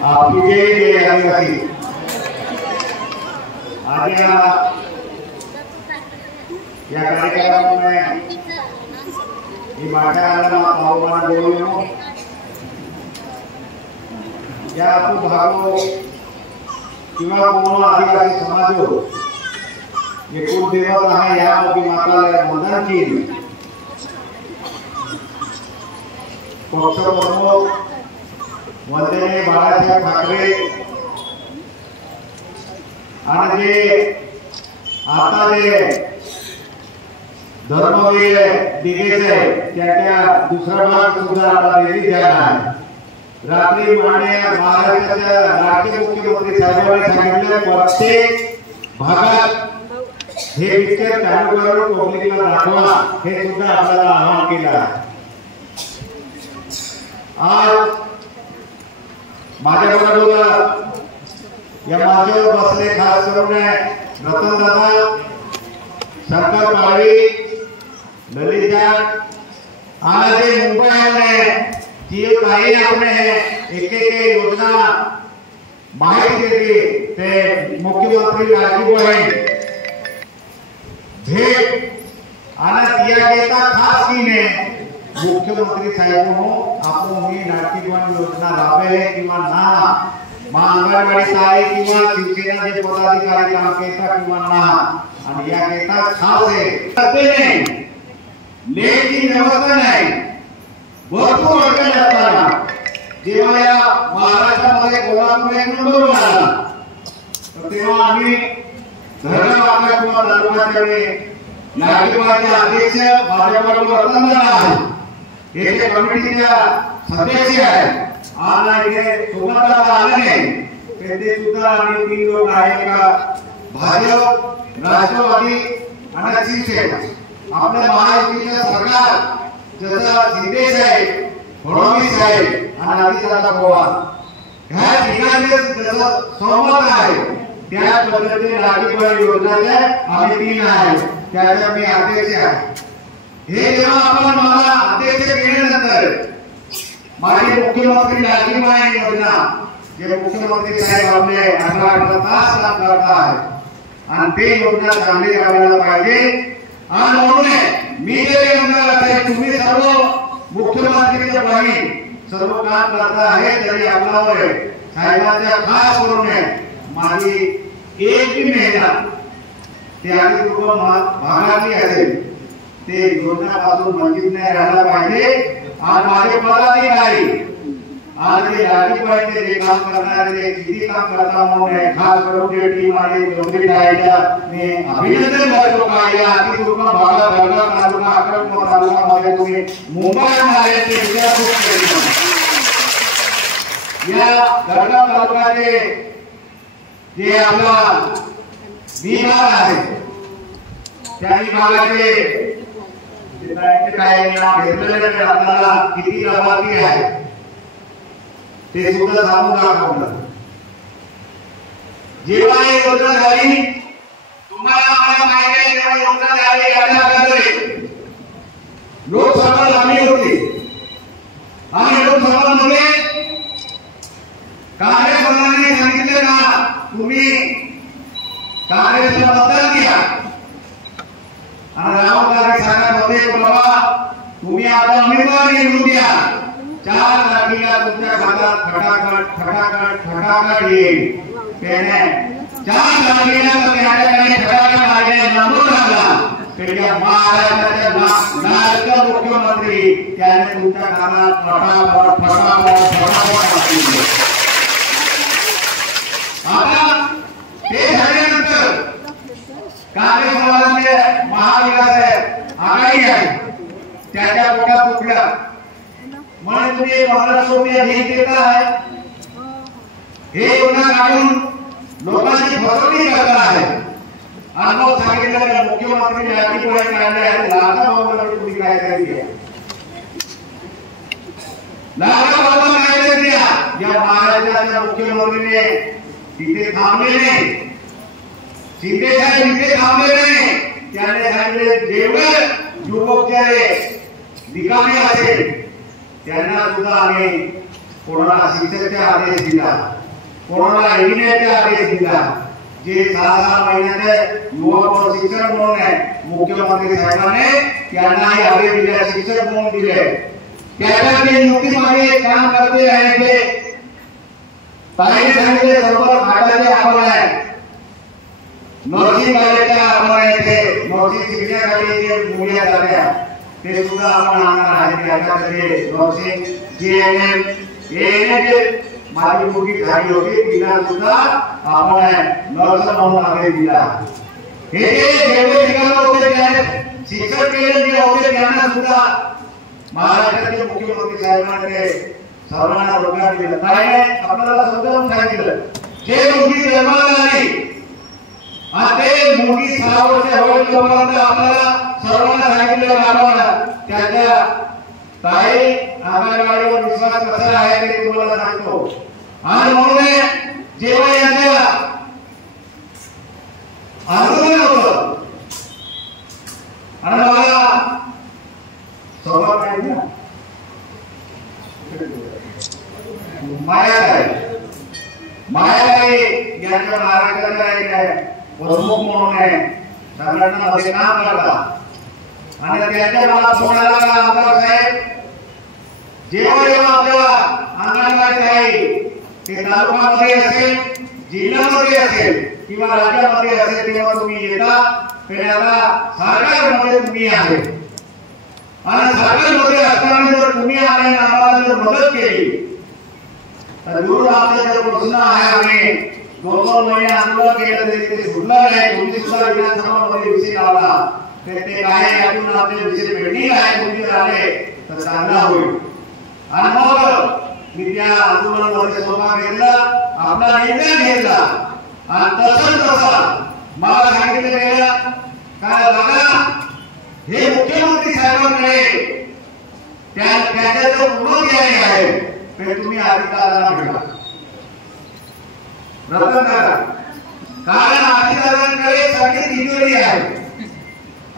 विजयी आदिवासी आज या कार्यक्रम में ये भाषा आह्वान बोलो या आपको भागो किंवा कोण आदिवासी समाज हो ये कुल देवता है या की माता वंदन की पक्ष प्रमुख वंदनीय बाळासाहेब ठाकरे आणि जे आता जे धर्मवीर दिगेश आहे त्याच्या दुसरा भाग सुद्धा आता रिलीज झाला आहे। रात्री माननीय महाराष्ट्राच्या राज्य मुख्यमंत्री साहेबांनी सांगितलं प्रत्येक भागात हे पिक्चर चालू करून पब्लिकला दाखवा हे सुद्धा आपल्याला आवाहन केलं आहे। आज माझ्याबरोबर या माझ्यावर बसले खास करून रतन दादा शंकर पाळवी ललिता आज मुंबई में जी काही आपने एक एक योजना माहिती दिली ते मुख्यमंत्री लाडकी बहीण भेट आणि त्या खास कीने मुख्यमंत्री साहेब आपण ही लाडकी बहीण योजना राबवेल किंवा ना अंगणवाडी ताई किंवा शिवसेना जे पदाधिकारी काम करता किंवा ना आणि या केता खास आहे लेखी व्यवस्था नाही भरपूर अडचणी असताना जेव्हा या महाराष्ट्रामध्ये कोल्हापूर एक नंबर आला तर तेव्हा आम्ही धरणवाडा किंवा तालुक्याचे नागरिकांचे अध्यक्ष माझ्याबरोबर रतनदादा येथे कमिटीच्या सदस्य आहेत आणि इथे सोबत आले नाही ते सुद्धा आम्ही 3 लोक आहे का भाजप राष्ट्रवादी आणि शिवसेना आपल्या महायुतीचे सरकार जसं शिंदे साहेब फडणवीस साहेब आणि अजितदादा पवार ह्या ठिकाणी जसं सहमत आहे त्या पद्धतीने लाडकी बहीण योजनेचे आम्ही 3 आहे त्याचे मी अध्यक्ष आहे। हे जेव्हा आपण मला अध्यक्ष केल्यानंतर माझी मुख्यमंत्री लाडकी बहीण योजना जे मुख्यमंत्री साहेब आपले 18 तास काम करता आहे आणि ते योजना चांगली राबवायला पाहिजे आणि म्हणून मी जे योजना तुम्ही सर्व मुख्यमंत्रीच्या बहीण सर्व काम करता आहे तरी आपल्यावर साहेबांच्या खास करून माझी एक मेहनत ते आधी भागातली असेल ते योजनापासून वंचित नाही राहायला पाहिजे आणि माझे पदाधिकारी आज जे लाडकी बहीणचे जे काम करणारे किती काम करता म्हणून खास करून जे टीम आहे डोंगरी डायच्या मी अभिनंदन करतो का या अतिदुर्गम भागात जळगाव तालुका अक्कलकोट तालुक्यामध्ये तुम्ही मुंबईमध्ये ते विचार खूप केले या जळगाव तालुक्याचे जे आपला विभाग आहे त्या विभागाचे काय नाव घेतलेले आपल्याला किती लाभार्थी आहे ते सुद्धा सांगून दाखवलं। जेव्हा ही योजना झाली तुम्हाला आम्हाला माहिती आहे जेव्हा योजना झाली याच्या अगोदर लोकसभा लागली होती आणि लोकसभामध्ये कार्यकर्त्यांनी सांगितले ना तुम्ही काँग्रेसला मतदान द्या आणि राहुल गांधी सरकारमध्ये बाबा तुम्ही आता उमेदवार निवडून द्या 4 तारखेला तुमच्या खात्यात खटाखट येईल त्याने 4 तारखेला त्याने खटाखट आले नमूद झाला त्याच्या महाराष्ट्राच्या नायक मुख्यमंत्री त्याने तुमच्या खात्यात फटाफट टाकले। आता ते झाल्यानंतर काँग्रेसवाल्यांचे महाविकास आघाडी आहे त्याच्या पोटात उठल्या म्हणून तुम्ही 1500 रुपये अधिक देता आहे हे योजना काढून लोकांची फसवणूक करता आहे आणि मग सांगितलं मुख्यमंत्री लाडकी बहीण काढले आहे लाडका भाऊ तुम्ही काय करायचे लाडका भाऊ काय करायचे या महाराष्ट्राच्या मुख्यमंत्रीने तिथे थांबले नाही शिंदे साहेब तिथे थांबले नाही त्याने सांगितले जेवढे युवक रिकामे असेल त्यांना सुद्धा आम्ही कोणाला शिक्षकचा आदेश दिला, कोणाला इंजिनियरचा आदेश दिला, जे 6 महिन्याचे युवा प्रशिक्षण म्हणून आहे मुख्यमंत्री साहेबांनी त्यांनाही आदेश दिले, शिक्षक म्हणून दिले. त्याच्या जे नियुक्तीमध्ये काम करते आहे ते ताई सांगितले सर्व खात्याचे आपण आहे, नर्सिंग कॉलेजच्या आपण आहे, ते नर्सिंग शिकण्यासाठी जे मुली झाल्या ते सुद्धा आपण आणणार आहे. त्याच्यामध्ये नर्सिंग जीएनएम एएनएम माझी मुलगी झाली होती तिला सुद्धा आपण नर्स म्हणून आदेश दिला. हे जेवढे ठिकाण होते त्याने शिक्षक केले जे होते त्यांना सुद्धा महाराष्ट्राचे मुख्यमंत्री साहेबांनी सर्वांना रोजगार दिला. काय आपल्याला समजावून सांगितलं, जे मुलगी जन्माला आली आणि ते मुलगी 6 वर्ष होईपर्यंत आपल्याला सर्वांना सांगितलं राबवला. त्याच्या ताई अंगणवाडीवर विश्वास कसा आहे ते तुम्हाला सांगतो. आणि म्हणून जेव्हा यांच्या आंदोलन होतं आणि मला सोबत नाही ना मायाबाई यांच्या महाराष्ट्राच्या एक प्रमुख म्हणून आहे संघटनामध्ये काम करतात आणि त्यांच्या मला फोन आला का आमदार साहेब जेव्हा जेव्हा आपल्याला अंगणवाडी आहे ते तालुक्यामध्ये असेल जिल्ह्यामध्ये असेल किंवा राज्यामध्ये असेल तेव्हा तुम्ही येता त्याला सरकारमध्ये तुम्ही आहे आणि सरकारमध्ये असताना जर तुम्ही आले आम्हाला जर मदत केली तर जरूर आपले जर प्रश्न आहे आम्ही 2 महिने आंदोलन केलं तरी ते सुटलं नाही. तुम्ही सुद्धा विधानसभामध्ये विषय लावला ते काय यातून आपले विषय पेंडिंग आहे तुम्ही झाले तर चांगला होईल. आणि मग मी त्या आंदोलनामध्ये सहभाग घेतला, आपला निर्णय घेतला आणि तसं मला सांगितलं गेलं काय बघा हे मुख्यमंत्री साहेबांकडे त्याच्या जो पूर्वज्ञानी आहे ते तुम्ही अधिकाऱ्यांना भेटा रतन करा, कारण अधिकाऱ्यांकडे सगळी तिजोरी आहे.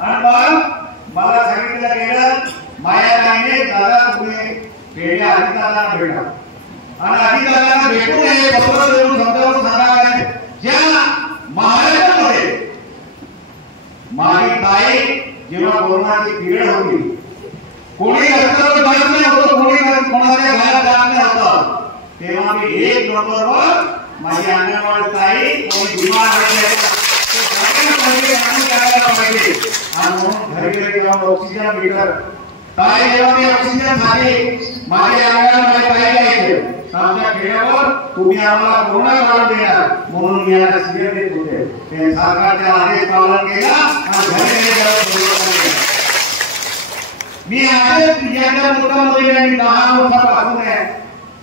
आणि मग मला सांगितलं गेलं मायाबाईने दादा तुम्ही वेगळ्या अधिकाऱ्यांना भेटा आणि अधिकाऱ्यांना भेटू नये पत्र देऊन समजावून सांगा ज्या महाराष्ट्रामध्ये माझी ताई जेव्हा कोरोनाची पिरियड होती कोणी रस्त्यावर जात नाही होतं, कोणी कोणाच्या घरात जात नाही होतं, तेव्हा मी 1 नंबरवर माझी अंगणवाडी ताई कोणी बिमार आहे आणि म्हणून घरी घरी जाऊन ऑक्सिजन मीटर ताई जेव्हा मी ऑक्सिजन साठी माझ्या अंगणवाडी ताई यायचे आमच्या खेड्यावर तुम्ही आम्हाला कोरोना काढून देणार म्हणून मी याला सिरियस देत होते. ते सरकारच्या आदेश पालन केला आणि घरी घरी मी आजच याच्या मुद्द्यामध्ये मी 10 वर्षापासून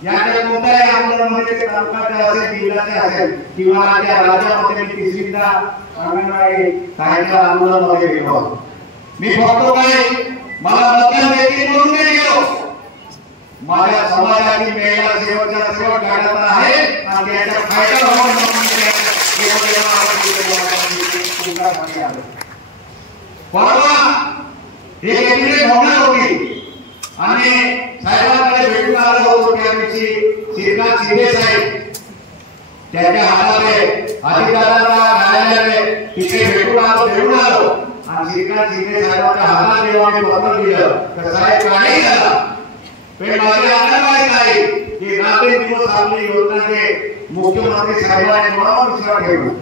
याच्या कोणत्याही आंदोलनामध्ये ते तालुक्याचे असेल जिल्ह्याचे असेल किंवा राज्यामध्ये मी 3रीदा अंगणवाडी ताईच्या आंदोलनामध्ये गेलो. मी फक्त काय मला मतदान द्यायचे म्हणून नाही गेलो, माझ्या समाजाची महिला सेवकाचा सेवक काढत आहे आणि त्याचा फायदा व्हावा म्हणून हे कॅबिनेट होणार होती आणि साहेबांकडे भेटून आलो होतो. त्या दिवशी श्रीकांत शिंदे साहेब त्याच्या हातामध्ये अधिकाऱ्यांना न्यायालयाने तिथे भेटून आलो आणि श्रीकांत शिंदे साहेबांच्या हातात जेव्हा मी पत्र दिलं तर साहेब काही झाला पण माझे अंगणवाडी ताई हे रात्री दिवस आपली योजनाचे मुख्यमंत्री साहेबांनी मला विश्वास ठेवला.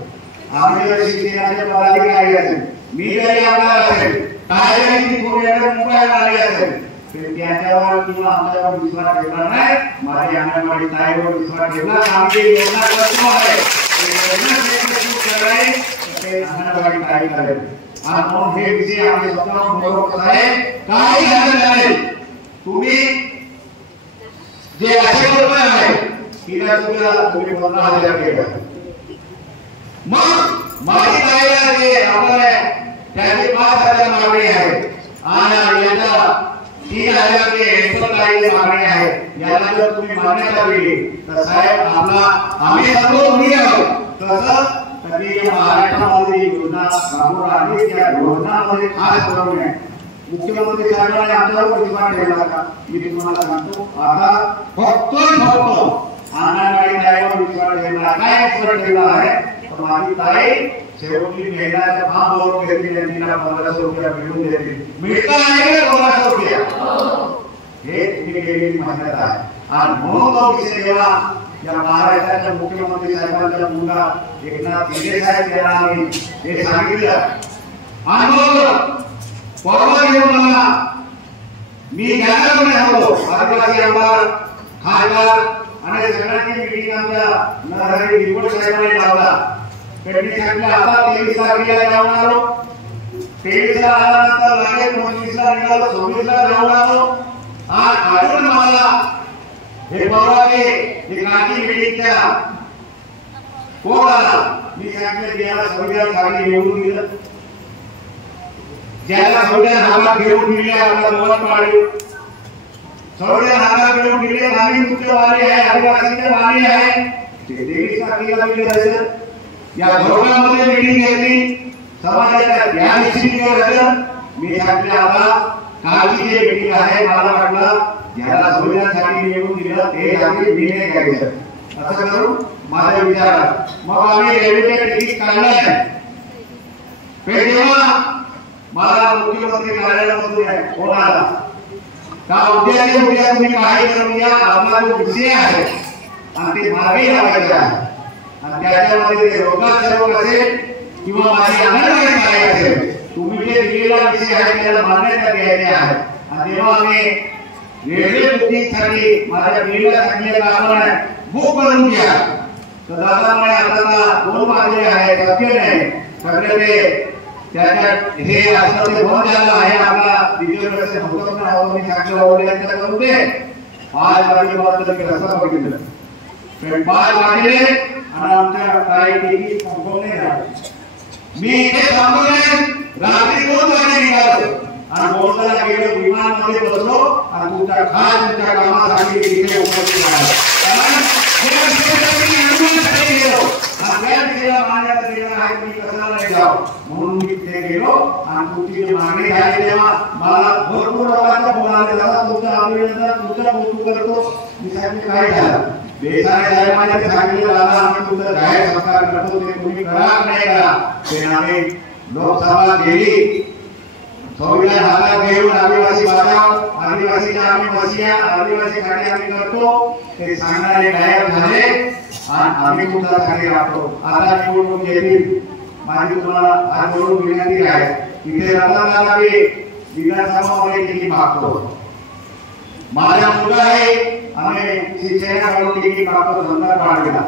आम्ही जर शिक्षणाचे पदाधिकारी असेल मी जरी आमदार असेल काय जरी मुंबईला आले असेल तर त्याच्यावर किंवा आमच्यावर विश्वास ठेवला नाही, माझी अंगणवाडी ताईवर विश्वास ठेवला. आमची योजना करतो आहे ते अंगणवाडी ताई करेल आणि म्हणून हे विषय आम्ही स्वतःहून बरोबर आहे. काही झालं नाही तुम्ही जे असे रुपये आहे तिला तुम्ही 15,000 केलं मग माझी ताईला जे आपल्याला त्याची 5,000 मागणी आहे आणि याचा 3,000 ते 80,000 मागणी आहे. याला जर तुम्ही मान्यता दिली तर साहेब आपला आम्ही सर्व तुम्ही आहोत तसं कधी महाराष्ट्रामध्ये योजना राबवून आली त्या योजनामध्ये खास करून मुख्यमंत्री साहेबांनी आमच्यावर विश्वास ठेवला का? मी तुम्हाला सांगतो, आता फक्त अंगणवाडी ताईवर विश्वास ठेवला. काय विश्वास ठेवला आहे? तर माझी ताई शेवटी महिन्याच्या फॉर्म भरून घेतली, तिला 1500 रुपये मिळून देतील. मिळता आहे का 1500 रुपये? हे तुम्ही केलेली मेहनत आहे. आणि म्हणून तो विषय जेव्हा या महाराष्ट्राच्या मुख्यमंत्री साहेबांच्या मुलगा एकनाथ शिंदे साहेब यांनी हे सांगितलं आणि मग परवा येऊन मला मी ज्ञानाकडे आलो, आदिवासी आमदार खासदार आणि सगळ्यांची मीटिंग आमच्या नरहरी निवड साहेबांनी लावला. त्यांनी सांगितलं आता 23 तारखेला जाऊन आलो, 23 ला आल्यानंतर लगेच 25 ला निघालो, 26 ला जाऊन आलो. आणि अजून मला हे परवाने हे गाठी मीटिंगच्या कोण आला, मी सांगितलं की याला संविधान खाली निवडून दिलं, ज्याला संविधान हातात घेऊन दिले आपला दोन पाळी संविधान हातात घेऊन दिले. नामी तुमचे वाली आहे, आदिवासीचे वाली आहे, ते 23 तारखेला मीटिंग असेल. या धोरणामध्ये मीटिंग घेतली, समाजाच्या या निश्चितीवर असेल. मी सांगितले आता कालची जे मीटिंग आहे मला वाटलं ज्याला संविधानासाठी निवडून दिलं ते आम्ही निर्णय घ्यायचं असं करून माझा विचार आला. मग आम्ही रेल्वेच्या तिकीट काढल्या. तेव्हा मला मुख्यमंत्री कार्यालयामधून फोन आला का उद्या तुम्ही काही करून या, आपला जो विषय आहे आणि ते मागे लावायचे आहे आणि त्याच्यामध्ये ते रोजगार असेल किंवा माझी अंगणवाडी काय असेल, तुम्ही जे दिलेला विषय आहे त्याला मान्यता द्यायची आहे. आणि तेव्हा आम्ही रेल्वे बुकिंगसाठी माझ्या मुलीला सांगितलं का आपण बुक करून घ्या. तर दादा म्हणे आता 2 वाजले आहे, शक्य नाही, सगळे ते त्याच्यात हे असं ते बंद झालं आहे, आपला दिवसभराचे होतच नाही. मी सांगितलं वडिलांच्या करून दे. 5 वाजेपर्यंत मी रस्ता बघितलं, 5 वाजले आणि आमच्या काही तिकीट संपवून नाही झाले. मी इथे थांबलोय, रात्री 2 वाजता निघालो आणि बोलताना गेलो, विमानामध्ये बसलो आणि तुमच्या खास तुमच्या कामासाठी तिथे उपस्थित झालो. म्हणून मी तिथे गेलो आणि तुमची जी मागणी झाली तेव्हा मला भरपूर लोकांचा फोन आलेला, तुमचं अभिनंदन, तुमचं कौतुक करतो. मी सांगितलं काय झालं? देसाई साहेबांनी सांगितलं दादा आम्ही तुमचं जाहीर सत्कार करतो, ते तुम्ही करा नाही करा. ते आम्ही लोकसभा गेली, संविधान हातात घेऊन आदिवासी बचाव, आदिवासीच्या आम्ही बसिया, आदिवासीसाठी आम्ही करतो ते सांगणारे गायब झाले आणि आम्ही तुमच्यासाठी राहतो. आता निवडणूक येतील, माझी तुम्हाला आज निवडणूक विनंती आहे, तिथे रत्नाला मी विधानसभामध्ये तिकीट मागतो. माझा मुलगा आहे, आम्ही शिक्षणाकडून तिकीट मागतो संदर्भ वाढविला.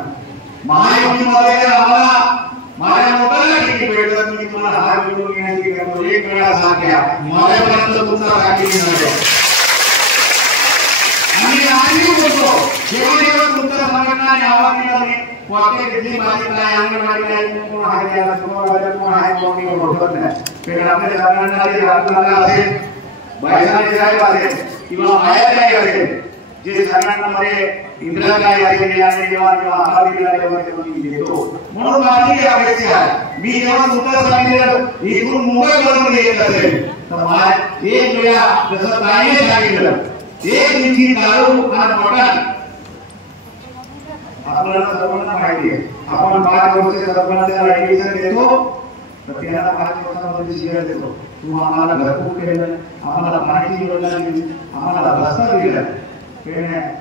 महायुतीमध्ये आम्हाला माझ्या मुलाला तिकीट भेटलं, मी तुम्हाला हात जोडून विनंती करतो, एक वेळा साथ द्या. माझ्यापर्यंत तुमचा साथी नाही. आम्ही आजही बोलतो, जेव्हा तुमच्या संघटनाने आवाज दिला नाही, वाटे घेतली माझी काय अंगणवाडी काय कोण आहे, त्याला सुरुवातीला कोण आहे कोणी ओळखत नाही. पण आपल्या संघटनाचे राजकारणाला असेल, बायसाने साहेब असेल किंवा मायाताई असेल, जे संघटनामध्ये इंद्राताई असेल आणि जेव्हा आहार दिला तेव्हा ते घेतो. म्हणून माझी अपेक्षा आहे, मी जेव्हा तुमचं सांगितलं इथून मुंबईवरून येत असेल तर एक वेळा जसं ताईने सांगितलं, एक दिवशी दारू आणि मटण आपल्याला सर्वांना माहिती आहे. आपण 5 वर्ष सरपंचाला ऍडमिशन देतो तर त्याला 5 वर्षामध्ये शिकायला देतो. तू आम्हाला घरकुल केलं, आम्हाला पाण्याची योजना दिली, आम्हाला रस्ता दिला.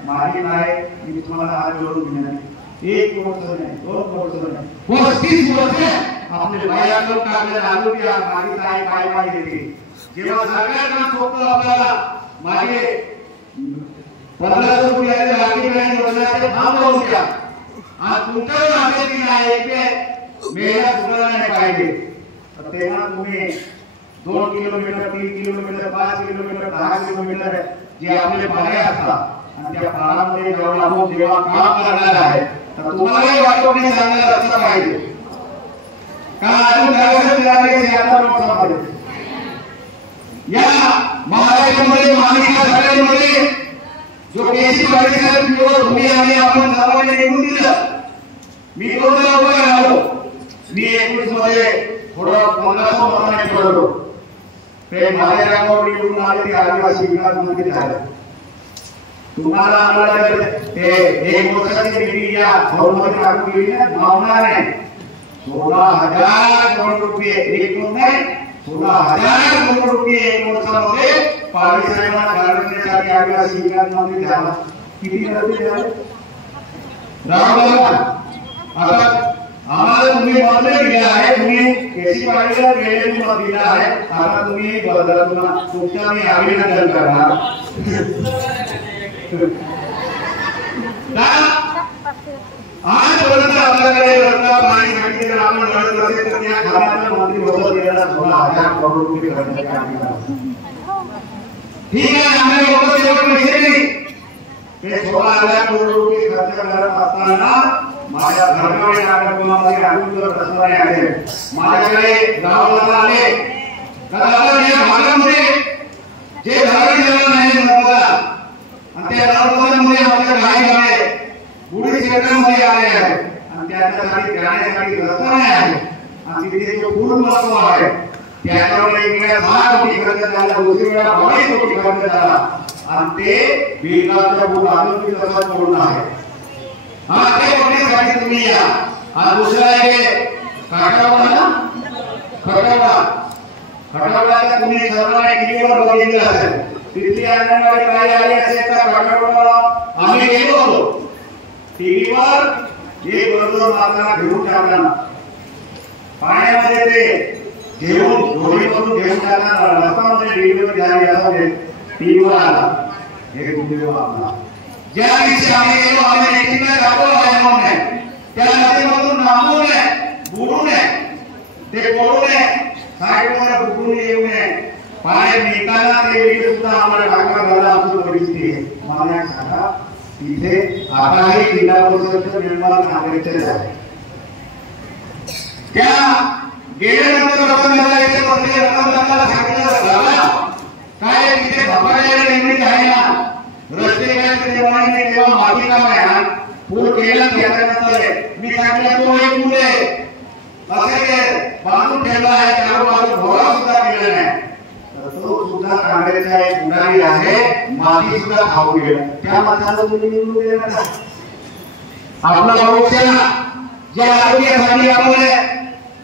माझी नाही, मी तुम्हाला हात जोडून विनंती, 1 वर्ष नाही, 2 वर्ष नाही, 35 वर्ष आपले बाया लोक आपल्याला आलो की माझी काय काय पाहिजे. जेव्हा सगळ्यांना सोपं आपल्याला माझे 1500 रुपयाचे लाठी बँक योजनाचे फॉर्म लावून द्या आणि तुमच्यावर असेल की नाही एक मेला सुधारला नाही पाहिजे, तर तेव्हा तुम्ही 2 किलोमीटर 3 किलोमीटर 5 किलोमीटर 10 किलोमीटर जे आपले पाणी असतात आणि त्या पाण्यामध्ये जेव्हा आपण जेव्हा काम करणार आहे तर तुम्हालाही वाटतो की चांगला रस्ता पाहिजे का अजून या महाराष्ट्रामध्ये महाविकास आघाडीमध्ये जो केसी पाटील साहेब तुम्ही आणि आपण सर्वांनी निवडून दिलं, मी कोणाला उभा राहिलो, मी 21 मध्ये थोडं 1500 मतांनी निवडलो ते माझ्या निवडून आले ते आदिवासी विकास मंत्री झाले. तुम्हाला आम्हाला ते एक वर्षाची मीटिंग या भवनामध्ये लागू केली ना मावणार नाही. 16,000 करोड रुपये एक नाही 16,000 करोड रुपये एक वर्षामध्ये पालिसाहेबांना घालवण्यासाठी आदिवासी विकास मंत्री झाला. किती खर्च झाले राव आता आम्हाला तुम्ही मत दिलं आहे. तुम्ही केसी पाटीलला वेळेने मत दिलं आहे. आता तुम्ही बदलून तुमच्या मी अभिनंदन करणार. आजपर्यंत आपल्याकडे रस्ता पाणी साठी जर आपण लढत असेल तर त्या खात्याचा मंत्री होतो त्याला 16,000 करोड रुपये खर्च करण्यात ठीक आहे. आम्ही लोक तेवढे पैसे नाही ते 16,000 करोड रुपये खर्च करत असताना माझ्या घराकडे कार्यक्रमामध्ये अजून प्रश्न आहे. माझ्याकडे गावाला आले दादा या भागामध्ये जे धरण जेवण आहे नर्मदा आणि त्या नर्मदामध्ये आपल्या काही गावे बुडी क्षेत्रामध्ये आले आहे आणि त्याच्यासाठी जाण्यासाठी रस्ता नाही आहे आणि तिथे जो पूर महत्व आहे त्याच्यावर एक वेळा 10 कोटी खर्च झाला दुसरी वेळा 22 कोटी खर्च झाला आणि ते बिलाचा पूर अजून तसाच पूर्ण आहे. हा ते कोणीसाठी तुम्ही या आणि दुसरा आहे खटावला तुम्ही सर्वांनी टीव्हीवर बघितलं असेल. तिथली अंगणवाडी काय आली असेल तर खटावला आम्ही गेलो होतो. टीव्हीवर एक बरोबर माताला घेऊन टाकताना पाण्यामध्ये ते घेऊन दोन्हीपासून घेऊन टाकताना रस्त्यामध्ये टीव्हीवर जायला असं टीव्हीवर आला एक व्हिडिओ आपला ज्या दिवशी आम्ही गेलो आम्ही नेटिंगला दाखवलं आहे म्हणून त्या नदीमधून नामू नये बुडू नये ते पडू नये साईडवर बुडून येऊ नये पाय निघताना ते व्हिडिओ सुद्धा आम्हाला टाकला झाला आमची परिस्थिती आहे. मला सांगा तिथे आताही जिल्हा परिषदेचं निर्माण नागरिकचे झाले त्या गेल्यानंतर रक्कम द्यायचे म्हणजे रक्कम द्यायला सांगितलं झाला काय तिथे भपायला निर्मिती आहे ना रस्ते काय देवाने तेव्हा माती काम आहे ना पूर केला त्याच्यानंतर मी सांगितलं तो एक पूल आहे असे बांधून ठेवला आहे त्यावर बाजू भोगा सुद्धा केला नाही तर तो सुद्धा काँग्रेसचा एक पुढारी आहे. माती सुद्धा खाऊ गेला त्या माणसाला तुम्ही निवडून दिलं ना. आपला भविष्य जे आरोग्यासाठी आपण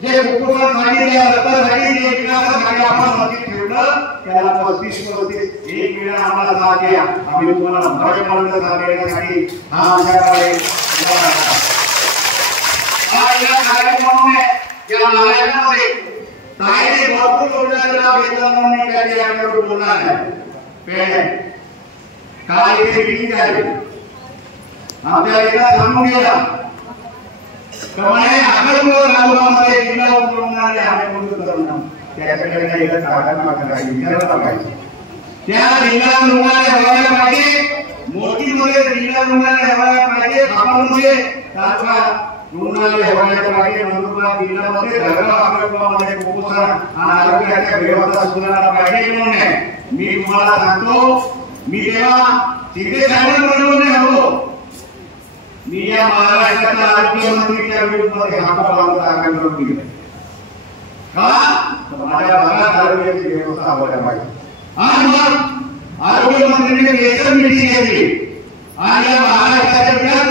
जे कुटुंबासाठी जे रक्तासाठी जे विकासासाठी आपण माती ठेवलं त्याला 35 एक वेळा आम्हाला साथ द्या. आम्ही तुम्हाला मराठवाड्यात साथ देण्यासाठी हा आमच्याकडे या कार्यक्रमामुळे या नारायणामध्ये ताईने भरपूर लोकांना लाभ घेतला म्हणून काही याच्यावर बोलणार नाही. पण काल इथे मीटिंग झाली आपल्या एका सांगून गेला त्यामुळे अकलपूर गावामध्ये जिल्हा उपप्रमुखाने आम्ही बोलतो करणार त्याच्याकडे काही कारखाना करायची विचारायला पाहिजे. त्या जिल्हा रुग्णालय व्हायला पाहिजे मोठीमध्ये जिल्हा रुग्णालय व्हायला पाहिजे खापामध्ये तालुका रुग्णालय व्हायला पाहिजे नंदुरबार जिल्ह्यामध्ये धरगाव अकलपूरमध्ये कुपोषण आणि आरोग्याच्या व्यवस्था सुधारला पाहिजे. म्हणून मी तुम्हाला सांगतो मी तेव्हा तिथे साहेबांबरोबर नाही होतो मी या महाराष्ट्राच्या आरोग्यमंत्रीच्या विरोधामध्ये हातापाला दाखल करून दिले का माझ्या भागात आरोग्याची व्यवस्था व्हायला पाहिजे. आणि मग आरोग्यमंत्र्यांनी वेतन मीटिंग घेतली आणि या महाराष्ट्राच्या विकास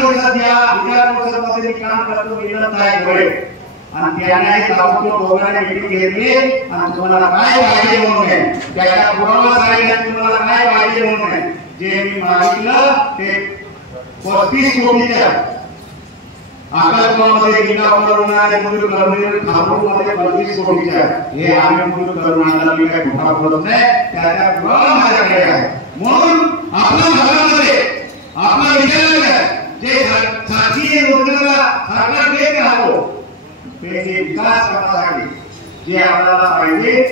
परिषदेमध्ये काम करतो विनंत आहे बरे आणि त्याने ताबडतोब दोघांनी मीटिंग घेतली आणि तुम्हाला काय पाहिजे म्हणून त्याच्या पुरावा सांगितला तुम्हाला काय पाहिजे म्हणून जे मी मागितलं ते 35 कोटीच्या अकलपूरमध्ये जिल्हा उपप्रमुखाने मंजूर करणे खामपूरमध्ये 35 कोटीच्या हे आम्ही मंजूर करून आणला. मी काही घोटाळा बोलत नाही त्याच्या पुरावा माझ्याकडे आहे. म्हणून आपल्या भागामध्ये आपल्या विचारायला जे साथी योजनेला सरकार देत राहतो त्याचे विकास करण्यासाठी जे आपल्याला पाहिजे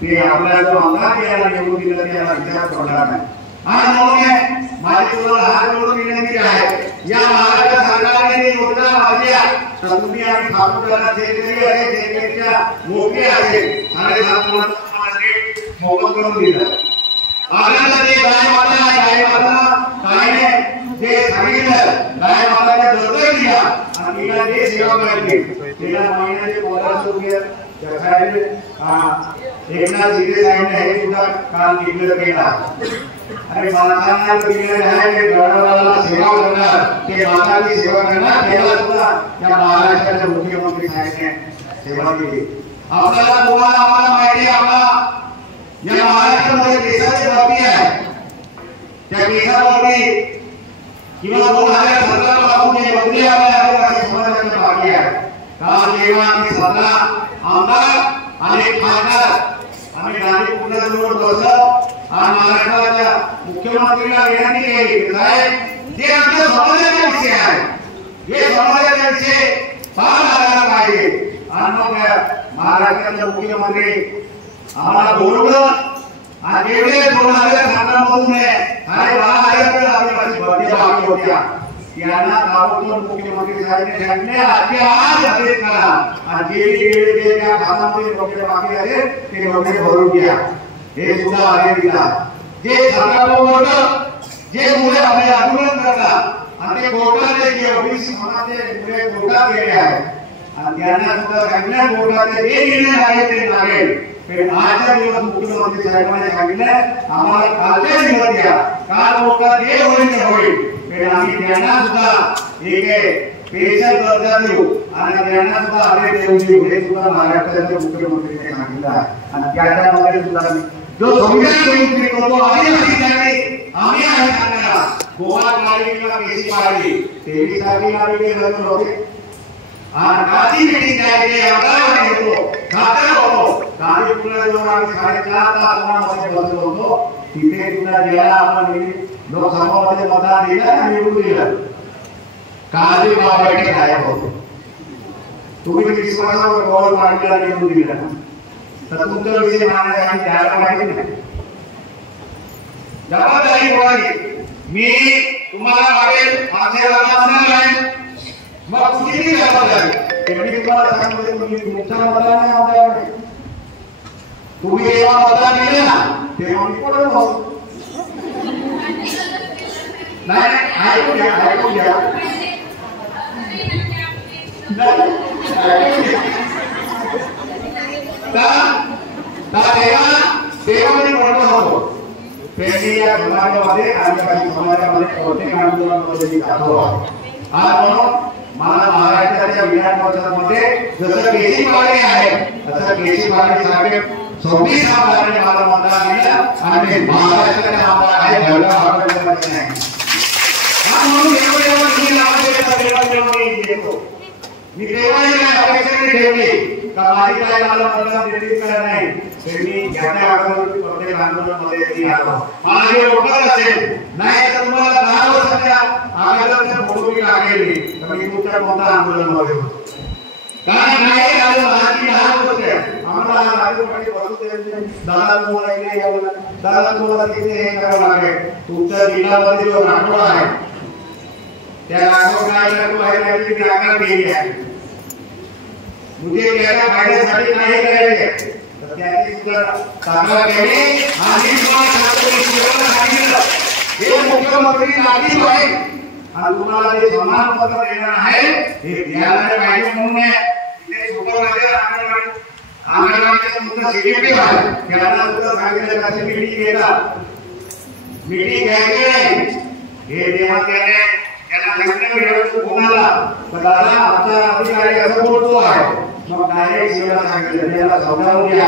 ते आपल्याला जो आमदार याला निवडून दिला त्याला विचार करणार नाही. आणि म्हणून माझी तुम्हाला हात जोडून विनंती आहे या महाराष्ट्र सरकारने योजना मागल्या तर तुम्ही आम्ही खापूरला जे केली आहे जे केल्या मोठे आहे आणि मोफत करून दिलं. आपल्याला जे गाय माता कायने जे सांगितलं गाय माताच्या दर्जा दिला आणि तिला जे सेवा करायची तिला महिन्याचे 1500 रुपये एकनाथ शिंदे साहेबांनी हे सुद्धा काल डिक्लेअर केला आणि मातांना दिलेले आहे की गडवाला सेवा करणार ते माताची सेवा करणार त्याला सुद्धा या महाराष्ट्राचे मुख्यमंत्री साहेबांनी सेवा केली। आपल्याला तुम्हाला आम्हाला माहिती आहे आपला या महाराष्ट्रामध्ये देशाची बातमी आहे त्या देशावरती किंवा 2017 पासून जे बदले आपल्या समाजाच्या बाकी आहे काल जेव्हा आम्ही 17 आमदार आणि खासदार आम्ही गांधी पुतळ्याजवळ बसलो आणि महाराष्ट्राच्या मुख्यमंत्र्यांना विनंती केली साहेब जे आमच्या समाजाचे विषय आहे हे समाजाचे विषय पार लागायला पाहिजे आणि मग महाराष्ट्राचे मुख्यमंत्री आम्हाला बोलवलं आणि एवढे 2017 मधून साडे 12,000 आदिवासी भरती बाकी होत्या यांना ताबडतोब मुख्यमंत्री साहेबांनी सांगितले आज आदेश करा आणि जे त्या खात्यामध्ये नोकरी बाकी आहे ते नोकरी भरून घ्या हे सुद्धा आदेश दिला। जे सरकारवर जे मुले आपले आंदोलन करतात आणि ते कोर्टाचे जे ओबीसी समाजाचे मुले कोर्टात गेले आहेत आणि त्यांना सुद्धा सांगितलं कोर्टाचे जे निर्णय आहे ते लागेल पण आजच्या दिवस मुख्यमंत्री साहेबांनी सांगितलं आम्हाला कालचे दिवस द्या काल कोर्टात जे होईल ते होईल पण आम्ही त्यांना सुद्धा एक पेन्शन दर्जा देऊ आणि त्यांना सुद्धा आदेश देऊ हे सुद्धा महाराष्ट्राचे मुख्यमंत्र्यांनी सांगितलं आहे आणि त्याच्यामध्ये सुद्धा जो संविधान करतो आदिवासी आम्ही आहे सांगणारा गोवा काढली किंवा केसी काढली 23 तारखेला आम्ही गेलो होते आणि गादी मीटिंग द्यायची आम्हाला घेतो खातर होतो गादी पुण्याजवळ आम्ही 4.5 तास मध्ये बसलो होतो तिथे सुद्धा ज्याला आपण लोकसभामध्ये मतदान दिलं आणि निवडून दिलं काळजी बाबाची गायब होतो तुम्ही विश्वासावर गोळ पाडलेला निवडून दिला तर तुमचा विषय मांडण्यासाठी द्यायला पाहिजे नाही जबाबदारी कोणाची मी तुम्हाला वाटेल आमच्या राजकारणाला आहे मग तुझी जबाबदारी मी तुम्हाला सांगतो तुम्ही तुमच्या मताने आमच्याकडे तुम्ही जेव्हा मतदान दिले ना तेव्हा मी पडत होतो नाही ऐकून घ्या तेव्हा मी पडत होतो त्यांनी या समाजामध्ये आदिवासी समाजामध्ये प्रत्येक आंदोलनामध्ये मी जातो आज म्हणून मला महाराष्ट्राच्या विधान परिषदेमध्ये जसं केसी पाटील आहे तसं केसी पाटील साहेब 26 आमदारांनी मला मतदान दिलं आणि महाराष्ट्राचे आमदार आहे भरला महाराष्ट्रामध्ये नाही म्हणून मी तेव्हाही अपेक्षा ठेवली का माझी काय मला मतदान देतील का नाही त्यांनी घ्यायच्या अगोदर प्रत्येक आंदोलनामध्ये मी आलो मला हे ओळखत असेल नाही तर तुम्हाला 10 वर्षाच्या अगोदरच्या फोटो मी टाकलेली तर मी तुमच्या कोणत्या आंदोलनामध्ये होतो काय नाही आलो माझी 10 वर्ष आम्हाला राजकारणी बसू दादा तुम्हाला इकडे यावं लागेल दादा तुम्हाला तिथे हे करावं लागेल तुमच्या जिल्ह्यामध्ये जो राठोड आहे त्या राठोड काय करतो आहे त्याची आकार केली आहे मुझे त्याच्या फायद्यासाठी नाही करायचे तर त्याची सुद्धा तक्रार केली आणि सांगितलं हे मुख्यमंत्री नागरिक आहे आणि तुम्हाला जे समान पत्र देणार आहे हे द्यायला पाहिजे म्हणून इथे सुपरवायझर अंगणवाडीचे तुमचं सीडीपी आहे त्यांना सुद्धा सांगितलं का मीटिंग घेतात मीटिंग घ्यायची नाही हे जेव्हा त्याने त्यांना सांगितलं व्यवस्थित कोणाला तर दादा आमचा अधिकारी असं बोलतो आहे मग डायरेक्ट सेवा सांगितलं त्याला समजावून घ्या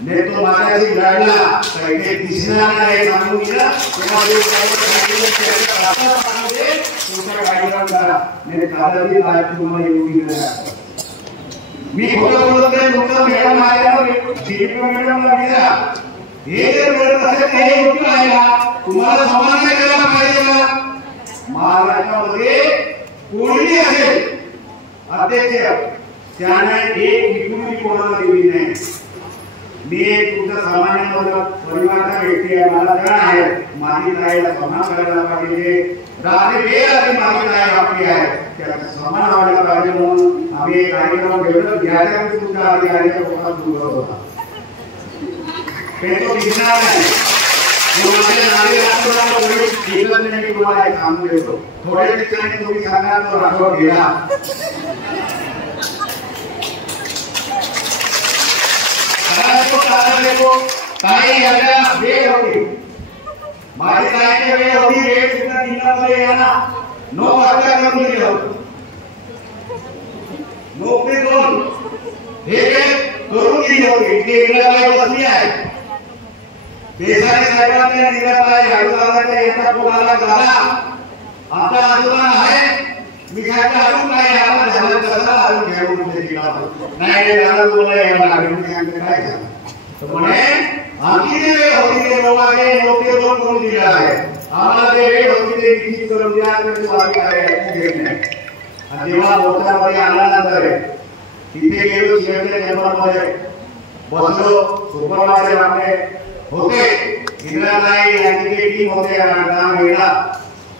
नाही तो माझ्याशी लढला तर इथे दिसणार नाही सांगून दिलं तेव्हा तुमच्या गाडीवर करा नाही दादाजी साहेब तुम्हाला येऊन गेलं मी खोटं बोलत नाही तुमचं मॅडम आल्यावर सीडीपी मॅडमला दिला हे जर बोलत असेल तर हे योग्य आहे का तुम्हाला समान केला पाहिजे का महाराष्ट्रामध्ये कोणी असेल अध्यक्ष त्याने एक विकृती कोणाला दिली नाही मी तुमचा सामान्य परिवाराचा व्यक्ती आहे मला कळण आहे माझी ताईला सन्मान करायला पाहिजे रात्री वेळ आधी माझी ताई आपली आहे त्याचा सन्मान व्हायला पाहिजे म्हणून आम्ही एक कार्यक्रम घेऊन घ्यायचा तुमच्या अधिकाऱ्याच्या लोकांना दूर करत होता ते तो दिसणार नाही तुम्हाला एक सांगून देतो थोड्या दिवसांनी तुम्ही सांगा तो राठोड गेला सगळ्यांना चालत देखो काही याला वेळ होती माझी काय वेळ होती वेळ सुद्धा जिल्ह्यामध्ये याला 9 वाजता करून दिले होते 9 ते 2 हे करून दिली होती ते इंग्रजाला बसली आहे देशाने साहेबांनी निघाला झाडूदाराच्या एका कोणाला झाला आता आंदोलन आहे मी सांगतो अजून काय आला झालं कसं अजून घेऊन नाही झालं बोला यायला मी सांगतो काय झालं तर म्हणे आमची जी वेळ होती ते 9 वाजे 9 ते 2 करून दिलं आहे आम्हाला ते वेळ होती ते निश्चित करून द्या तर स्वामी करायची घेत नाही आणि जेव्हा मोर्चामध्ये आल्यानंतर तिथे गेलो सीएमच्या चेंबरमध्ये बसलो सुपरवायझर आपले होते इंद्राबाई यांची जी टीम होते नाम वेळा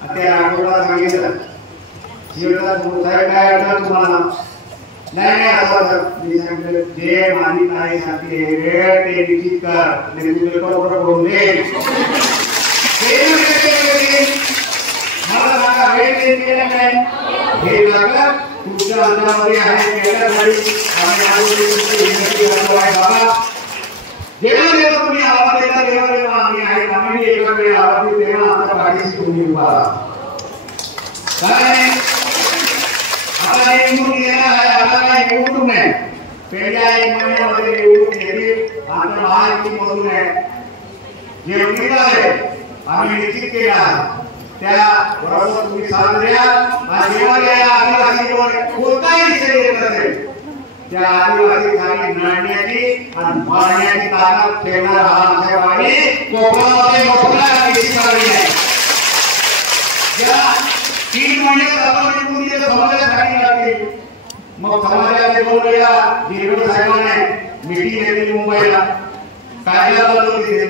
आणि त्या राठोडला सांगितलं सीएमला साहेब काय अडचण तुम्हाला नाही असं मी सांगितलं जे मालिक आहे सांगते वेळ ते निश्चित कर नेतृत्वावर करून दे मला सांगा वेळ ते केलं नाही हे लागलं तुमच्या अंदाजामध्ये आहे केल्यासाठी आम्ही आहे बाबा जेव्हा तुम्ही आवाज देता तेव्हा आम्ही आहे आम्ही एका वेळी आवाज देतो तेव्हा आमच्या पाठीशी तुम्ही उभा काय आता निवडून येणार आहे आता काय निवडून नाही पहिल्या 1 महिन्यामध्ये निवडून येते आमच्या महायुतीमधून आहे जे उमेदवार आहे आम्ही निश्चित केला आहे त्या बरोबर तुम्ही साथ द्या आणि जेव्हा या आदिवासीवर कोणताही विषय येत असेल त्या आदिवासी खाली लढण्याची आणि मारण्याची ताकद ठेवणारा हा आमच्या वाणी कोकणामध्ये मोठा निश्चित आहे ज्या 3 महिने आपण निवडून दिले समाजासाठी लागतील मग समाजाचे 2 वेळा गिरवड साहेबांनी मीटिंग घेतली मुंबईला कायदा बदलून दिले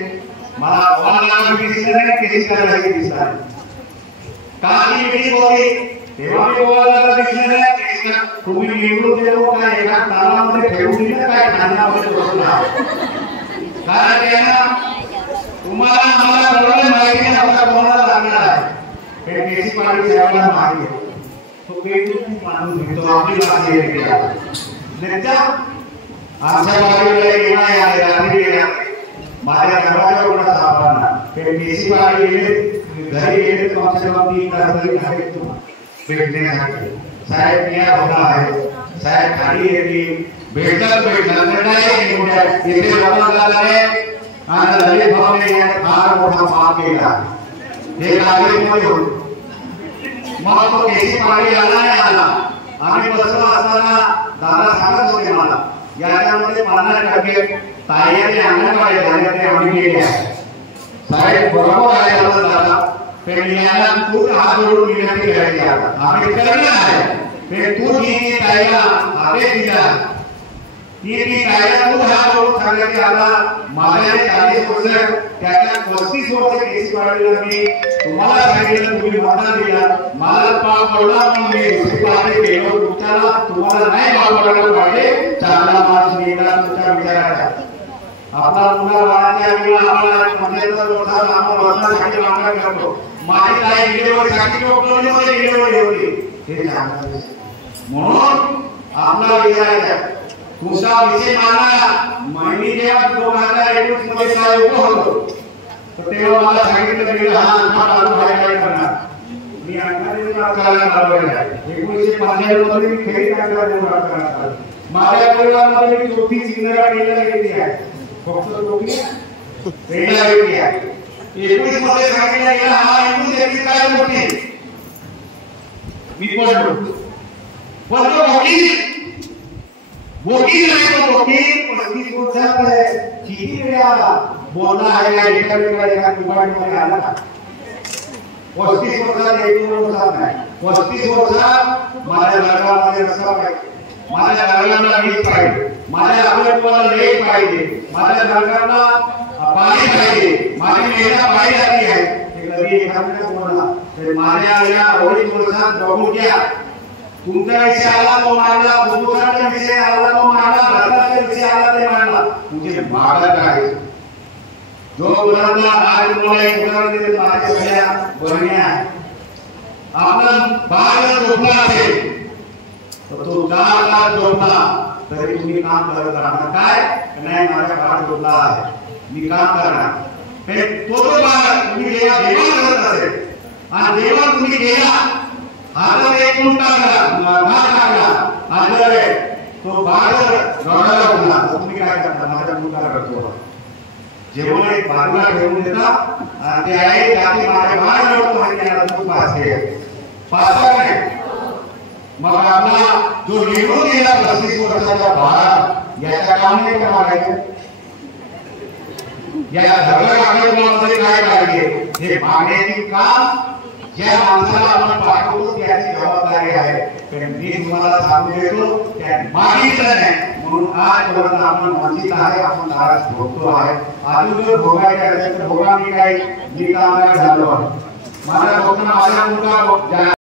मला आव्हानाला दिसलं नाही केस करायला दिसलं काही मीटिंग होती तेव्हा मी बोलायला दिसलं नाही तुम्ही निवडून देतो काय एका तालामध्ये ठेवून दिलं काय खाण्यामध्ये बसला कारण त्यांना तुम्हाला आम्हाला बरोबर माहिती आहे आपला कोणाला लागणार आहे हे केसी पाटील साहेबांना माहिती आहे तो पेटून माणूस घेतो आपली भाषा नेत्या आमच्या बाजूला येणार आहे रात्री येणार माझ्या घराच्या कोणा सापडणार ते केसी पाटील घरी गेले तो आमच्या बाबतीत तरी आहे भेटण्यासाठी साहेब या होता आहे साहेब खाली येतील भेटत नाही इथे लोकांना आणि ललित भावने यात फार मोठा पाप केला हे नागरिकमध्ये होते मग तो केसी पाटील आला नाही आला आम्ही बसलो असताना दादा सांगत होते मला याच्यामध्ये 50% ताईचे अंगणवाडी झाले ते आम्ही केले आहे साहेब बरोबर आहे दादा पेनियाला तू हात जोडून विनंती करायची आम्ही करणार आहे ते तू जी ताईला आदेश दिला ती ताईला तू हात जोडून सांगायची आता माझ्या 40 वर्ष त्याच्या 35 वर्ष केसी पाटीलला मी तुम्हाला सांगितलं तुम्ही मतदान दिला मला पाप पडला म्हणून मी दुसरी पार्टी गेलो तुमच्याला तुम्हाला नाही पाप पडायला पाहिजे चांगला माणूस निघाला तुमच्या विचारायचा आपला मुलगा बाळाच्या आईला आम्हाला 75 वर्षाचा आम्हाला वर्षासाठी मागणा करतो माझी ताई गेल्यावर 60 लोकांमध्ये गेल्यावर होती हे सांगतात म्हणून आपला विचारायचा तुमचा विषय माना महिनी जेव्हा 2021 मध्ये काय होतो तर तेव्हा मला सांगितलं की हा आम्हाला काय करणार मी अंगाने करायला लावलेला आहे 1995 मध्ये मी खेळी टाकला करणार माझ्या परिवारामध्ये मी चौथी सिग्नल केलेला गेली आहे फक्त चौथी पहिला गेली आहे 21 मध्ये सांगितलं गेलं हा 21 काय मोठी मी पडलो पण तो वकील नाही तो वकील 35 वर्षात किती वेळ आला बोलला आहे या एका डिपार्टमेंटमध्ये आला 35 वर्षात 1 वर्षात नाही 35 वर्षात माझ्या लग्नामध्ये रस्ता पाहिजे माझ्या लग्नाला वीज पाहिजे माझ्या आरोग्याला लेख पाहिजे माझ्या लग्नाला पाणी पाहिजे माझी मेहनत पाहिजे जाती आहे हे कधी एखाद्या बोलला तर माझ्या या 2 वर्षात बघून घ्या तुमचा विषय आला तो मांडला भूमुखाचा विषय आला तो मांडला धर्माचा विषय आला ते मांडला तुझे मागत आहे जो मुलांना आज मला एक उदाहरण दिले माझ्या सगळ्या बहिणी आहेत आपला बाळ झोपला असेल तर तो 4 तास झोपला तरी तुम्ही काम करत राहणार काय नाही माझ्या बाळ जोडला आहे मी काम करणार हे तो बाळ तुम्ही जेव्हा देवा करत असेल आणि देवा तुम्ही केला हातात एक मुंडा टाकला घात टाकला आजरे तो बाळ रडायला लागला तुम्ही काय करता माझा मुंडा करतो जेवण एक बाजूला ठेवून देता आणि ते आहे त्याची माझ्या बाळ रडतो आणि त्याला दुःख असते पाचवा नाही मग आपला जो निवडून गेला 35 वर्षाचा बाळ याच्या कामाने काय मागायचं या धर्मकार्यामध्ये काय करायचे हे मागण्याचे काम ज्या माणसाला आपण पाठवतो त्याची जबाबदारी आहे पण मी तुम्हाला सांगू देतो त्या मागितलं नाही म्हणून आजपर्यंत आपण वंचित आहे आपण नाराज भोगतो आहे अजून जर भोगायचे असेल तर भोगा मी काही मी काम झालो माझा मुलगा